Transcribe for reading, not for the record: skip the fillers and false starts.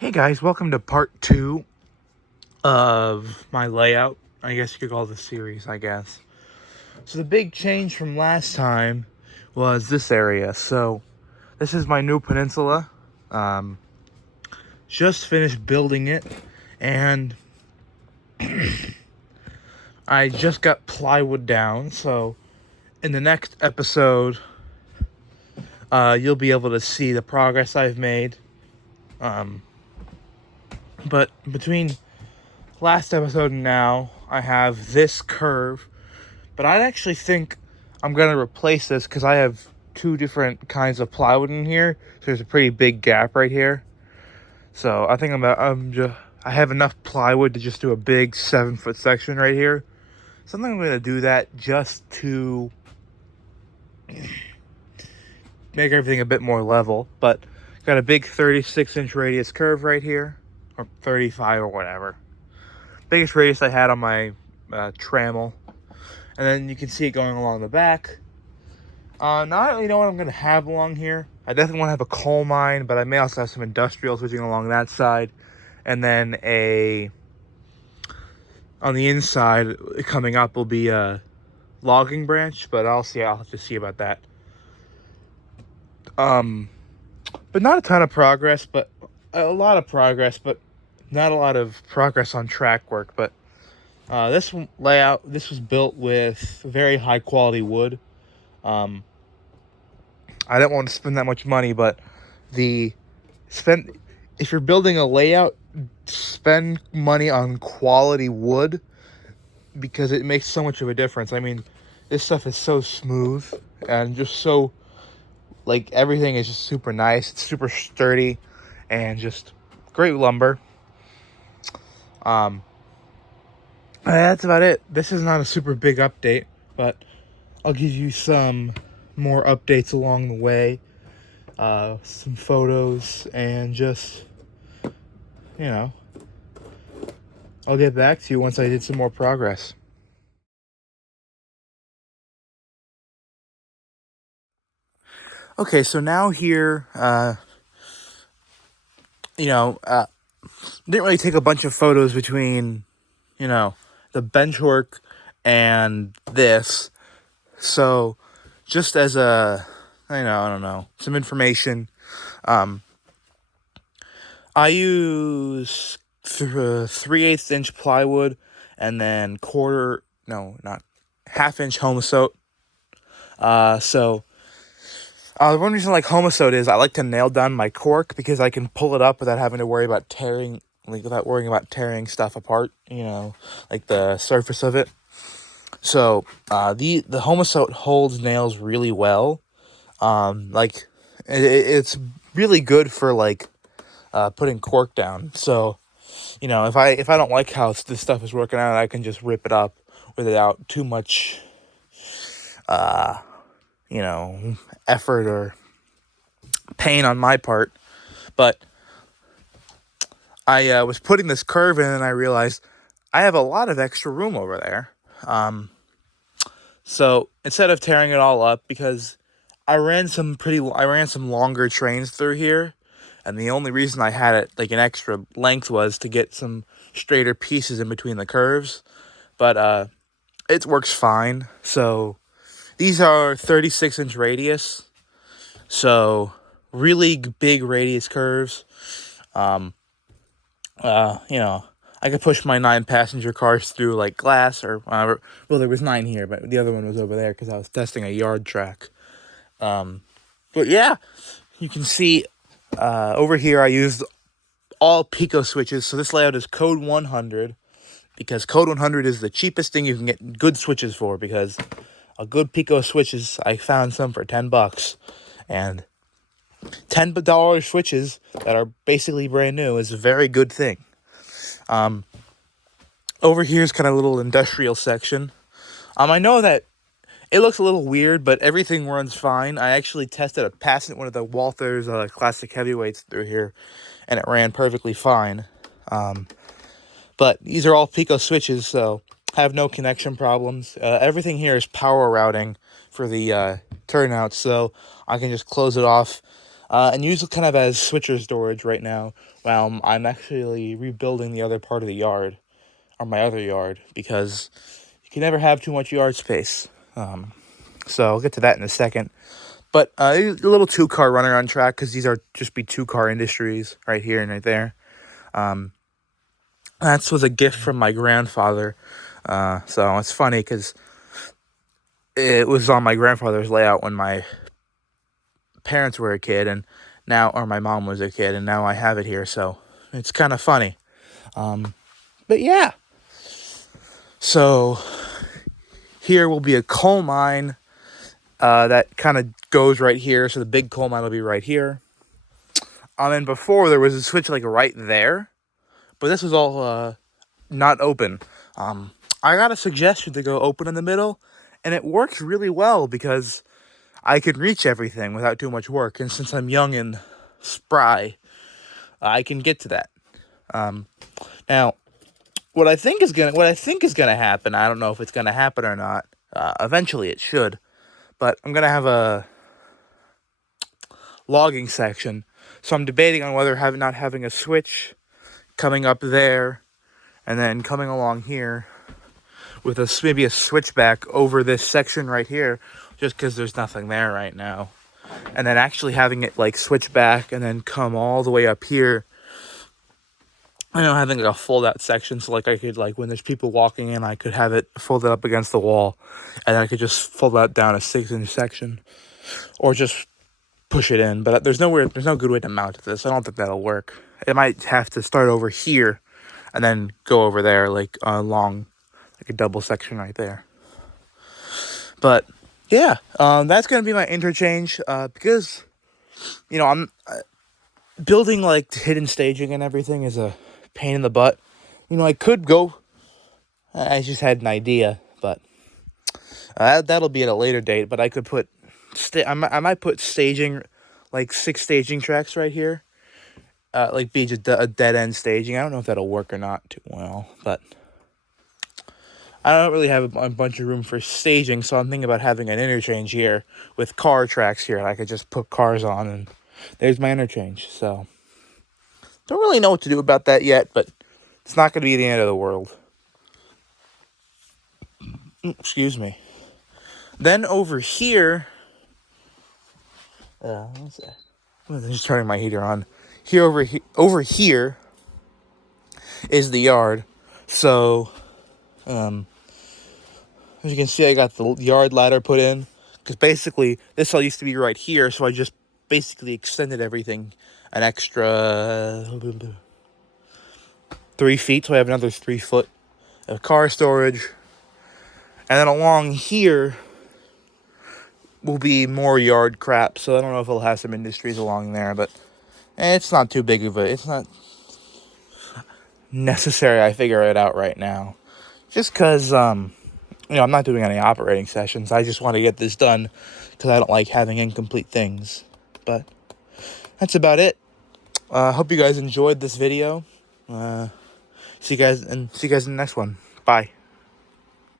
Hey guys, welcome to part 2 of my layout. I guess you could call this series, I guess. So the big change from last time was this area. So this is my new peninsula. Just finished building it, and I just got plywood down. So in the next episode, you'll be able to see the progress I've made. But between last episode and now, I have this curve, but I actually think I'm gonna replace this because I have two different kinds of plywood in here. So there's a pretty big gap right here. So I think I have enough plywood to just do a big 7-foot section right here. So I think I'm gonna do that just to make everything a bit more level. But got a big 36-inch radius curve right here, or 35 or whatever. Biggest radius I had on my trammel. And then you can see it going along the back. Now I don't really know what I'm going to have along here. I definitely want to have a coal mine, but I may also have some industrial switching along that side. And then on the inside, coming up will be a logging branch, but I'll have to see about that. But not a ton of progress, but a lot of progress, but not a lot of progress on track work. But this layout, this was built with very high quality wood. I don't want to spend that much money, but if you're building a layout, spend money on quality wood because it makes so much of a difference. I mean, this stuff is so smooth and just so, like, everything is just super nice. It's super sturdy and just great lumber. That's about it. This is not a super big update, but I'll give you some more updates along the way, some photos, and just, I'll get back to you once I did some more progress. Okay, so now here, didn't really take a bunch of photos between, the bench work and this. So just as I don't know, some information. I use 3/8 inch plywood and then half-inch Homasote. One reason I like Homasote is I like to nail down my cork because I can pull it up without having to worry about tearing stuff apart, like the surface of it. So the Homasote holds nails really well. It's really good for putting cork down. So, if I don't like how this stuff is working out, I can just rip it up without too much effort or pain on my part. But I was putting this curve in and I realized I have a lot of extra room over there. So instead of tearing it all up, because I ran some longer trains through here, and the only reason I had it like an extra length was to get some straighter pieces in between the curves. But it works fine. So these are 36-inch radius. So really big radius curves. I could push my 9-passenger cars through like glass or well, there was 9 here, but the other one was over there because I was testing a yard track. But yeah, you can see over here I used all Pico switches. So this layout is code 100 because code 100 is the cheapest thing you can get good switches for, because a good Pico switches, I found some for $10, and $10 switches that are basically brand new is a very good thing. Over here is kind of a little industrial section. I know that it looks a little weird, but everything runs fine. I actually tested one of the Walthers classic heavyweights through here, and it ran perfectly fine. But these are all Pico switches, so have no connection problems. Everything here is power routing for the turnout, so I can just close it off and use it kind of as switcher storage right now while I'm actually rebuilding the other part of the yard, or my other yard, because you can never have too much yard space. So I'll get to that in a second. But a little 2-car runner on track, because these are just be 2-car industries right here and right there. That was a gift from my grandfather. So it's funny because it was on my grandfather's layout when my parents were a kid, and now, or my mom was a kid, and now I have it here. So it's kind of funny. But yeah. So here will be a coal mine that kind of goes right here. So the big coal mine will be right here. And before there was a switch like right there, but this was all not open. I got a suggestion to go open in the middle, and it works really well because I can reach everything without too much work. And since I'm young and spry, I can get to that. Now, what I think is gonna happen. I don't know if it's gonna happen or not. Eventually, it should, but I'm gonna have a logging section. So I'm debating on whether not having a switch coming up there, and then coming along here with maybe a switchback over this section right here, just because there's nothing there right now. And then actually having it like switch back and then come all the way up here. I know, having like a fold out section, so like I could, like when there's people walking in, I could have it folded up against the wall, and then I could just fold that down a 6-inch section, or just push it in. But there's no good way to mount this. I don't think that'll work. It might have to start over here and then go over there, like along like a double section right there. But yeah, that's gonna be my interchange, because I'm building like hidden staging and everything is a pain in the butt. I could go. I just had an idea, but that'll be at a later date. But I could put I might put staging, like 6 staging tracks right here, like be just a dead end staging. I don't know if that'll work or not too well, but I don't really have a bunch of room for staging, so I'm thinking about having an interchange here with car tracks here, and I could just put cars on, and there's my interchange. So don't really know what to do about that yet, but it's not going to be the end of the world. Excuse me. Then over here, what's that? I'm just turning my heater on. Over here is the yard. So, as you can see, I got the yard ladder put in, because basically this all used to be right here, so I just basically extended everything an extra 3 feet, so I have another 3 foot of car storage. And then along here will be more yard crap, so I don't know if it'll have some industries along there, but it's not too big of it's not necessary I figure it out right now. Just because, I'm not doing any operating sessions. I just want to get this done because I don't like having incomplete things. But that's about it. Hope you guys enjoyed this video. See you guys in the next one. Bye.